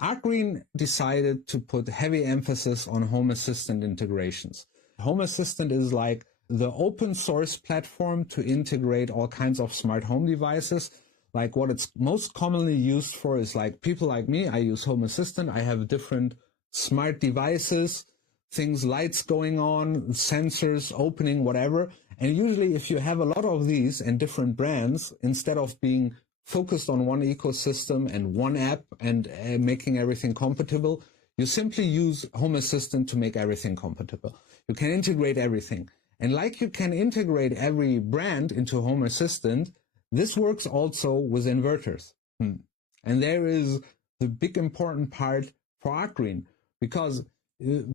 Artgreen decided to put heavy emphasis on Home Assistant integrations. Home Assistant is like the open source platform to integrate all kinds of smart home devices. Like what it's most commonly used for is like people like me, I use Home Assistant, I have different smart devices, things, lights going on, sensors, opening, whatever. And usually if you have a lot of these and different brands, instead of being focused on one ecosystem and one app and making everything compatible, you simply use Home Assistant to make everything compatible. You can integrate everything. And like you can integrate every brand into Home Assistant, this works also with inverters. And there is the big important part for Artgreen, because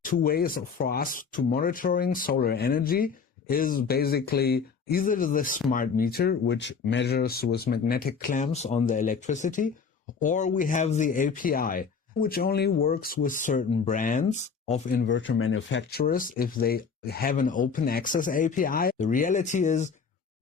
two ways for us to monitoring solar energy is basically either the smart meter, which measures with magnetic clamps on the electricity, or we have the API, which only works with certain brands of inverter manufacturers if they have an open access API. The reality is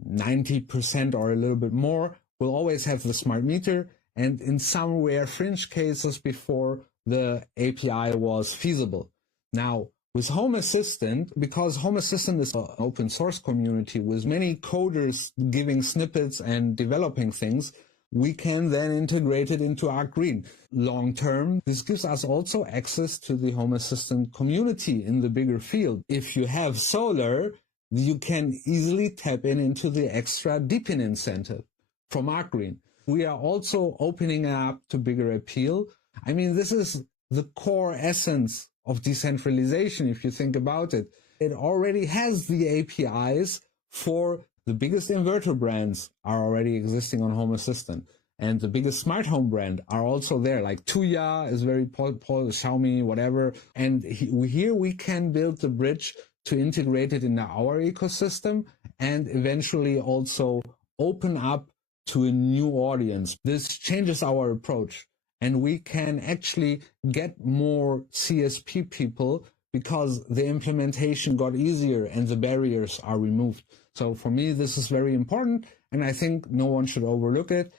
90% or a little bit more will always have the smart meter, and in some rare fringe cases before, the API was feasible. Now, with Home Assistant, because Home Assistant is an open source community with many coders giving snippets and developing things, we can then integrate it into Artgreen. Long term, this gives us also access to the Home Assistant community in the bigger field. If you have solar, you can easily tap into the extra deep-in incentive from Artgreen. We are also opening up to bigger appeal. I mean, this is the core essence of decentralization, if you think about it. It already has the APIs for the biggest inverter brands are already existing on Home Assistant. And the biggest smart home brand are also there, like Tuya is very Xiaomi, whatever. And here we can build the bridge to integrate it into our ecosystem and eventually also open up to a new audience. This changes our approach, and we can actually get more CSP people because the implementation got easier and the barriers are removed. So for me, this is very important, and I think no one should overlook it.